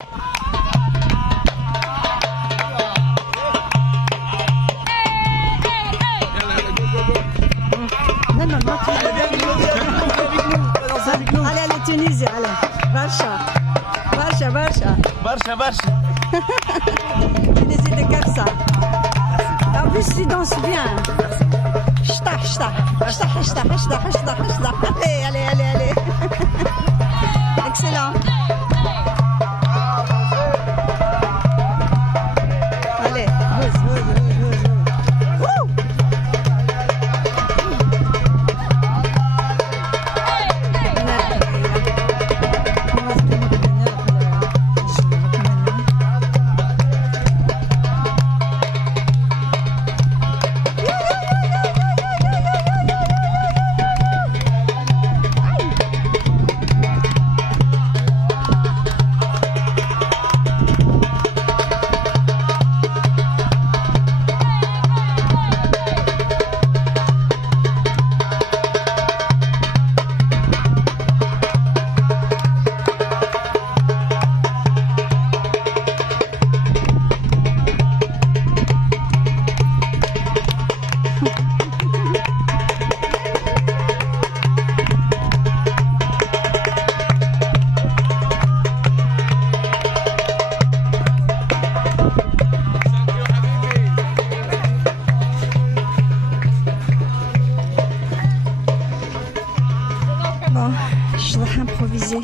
Allez, allez, Tunisie, allez. Barcha. Barcha, Barcha. Barcha, Barcha. Tunisie de Kafsa. En plus, tu danses bien. Chta, chta. Chta, chta, chta, chta, chta. Allez, allez, allez, allez. Excellent. Allez, bon, je vais improviser.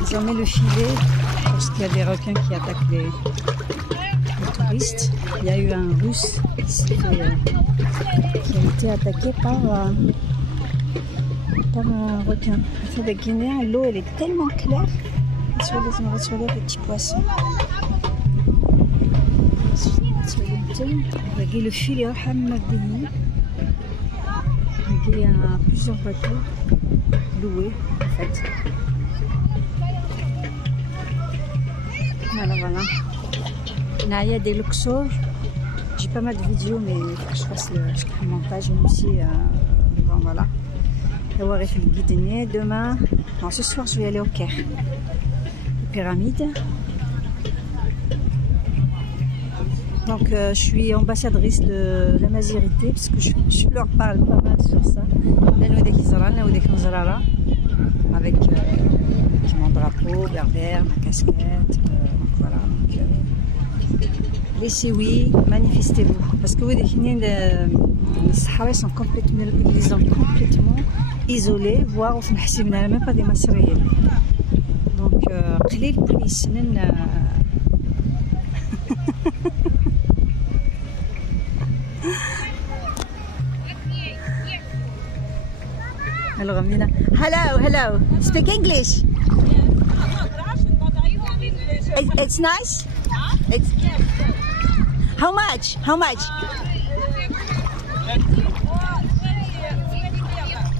Ils ont mis le filet parce qu'il y a des requins qui attaquent les touristes. Il y a eu un Russe qui a été attaqué par un requin. En fait, les Guinéens, l'eau elle est tellement claire. Sur les petits poissons. Le filet il y a plusieurs bateaux loués en fait. Voilà, voilà. Là, il y a des Luxor. J'ai pas mal de vidéos, mais il faut que je fasse le montage aussi. Bon, voilà. Demain, non, ce soir, je vais aller au Caire. Les pyramides. Donc, je suis ambassadrice de la Mazirité, parce que je leur parle pas mal sur ça. Avec mon drapeau, berbère, ma casquette. Donc voilà. Laissez oui, manifestez-vous. Parce que les Sahara sont complètement, ils ont complètement isolés, voire on n'a même pas des Masriens. Donc, les police, alors, Amina. Hello, hello. Speak English. It's nice. It's how much? How much?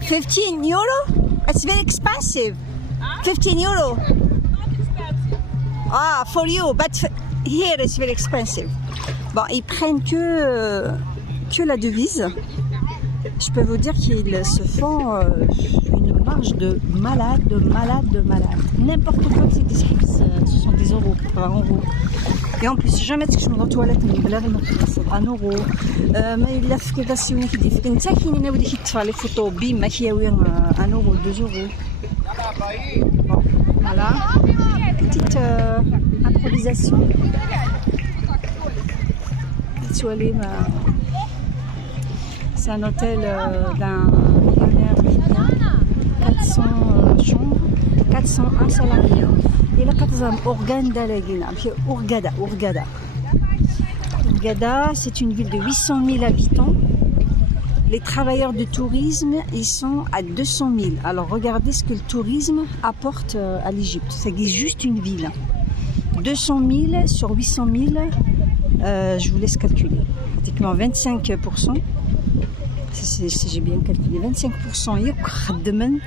15 euro? It's very expensive. 15 euro. Ah, for you, but here it's very expensive. Bon, ils prennent que la devise. Je peux vous dire qu'ils se font une marge de malade, de malade, de malade. N'importe quoi que c'est des ce sont des euros, 20 euros. Et en plus, jamais que je me retrouve à la télé, c'est 1 euro. Mais il a fait que c'est une idée. Fait que ça qui n'est pas dit de faire les photos, bim, mais qui a eu 1 euro, 2 euros. Bon, voilà. Petite improvisation. C'est un hôtel d'un millionnaire libyen, 400 chambres, 401 salariés. Et là, Hurghada, c'est une ville de 800 000 habitants. Les travailleurs de tourisme, ils sont à 200 000. Alors regardez ce que le tourisme apporte à l'Égypte. C'est juste une ville. 200 000 sur 800 000, je vous laisse calculer. Pratiquement 25%. Si j'ai bien calculé, 25% يخدمن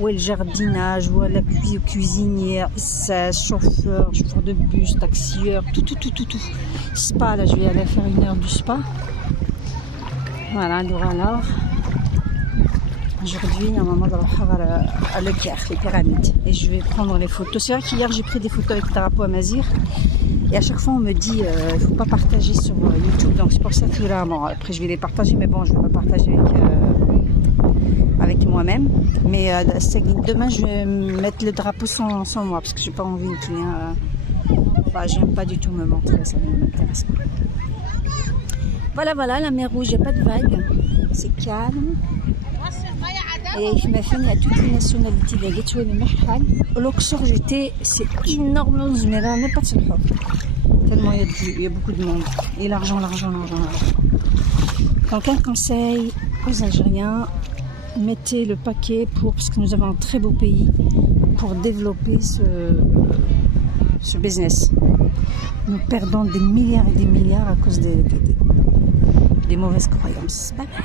le jardinage, ou la cuisinière, chauffeur de bus, taxieur, tout. Spa, là je vais aller faire 1 heure du spa. Voilà, alors aujourd'hui, normalement, on va à Le Caire, les pyramides. Et je vais prendre les photos. C'est vrai qu'hier, j'ai pris des photos avec le drapeau amazigh. Et à chaque fois, on me dit il ne faut pas partager sur YouTube. Donc, c'est pour ça que là, bon, après, je vais les partager. Mais bon, je ne vais pas partager avec moi-même. Mais demain, je vais mettre le drapeau sans moi. Parce que je n'ai pas envie que j'aime pas du tout me montrer. Ça ne m'intéresse pas. Voilà, la mer Rouge, il n'y a pas de vagues. C'est calme. Et ma famille a toutes les nationalités. Il y a Gatoué le Mahal. L'Oxor, c'est énorme. Je n'ai même pas de ce tellement il y a beaucoup de monde. Et l'argent. Donc, un conseil aux Algériens, mettez le paquet parce que nous avons un très beau pays pour développer ce business. Nous perdons des milliards et des milliards à cause des mauvaises croyances. Bye bye.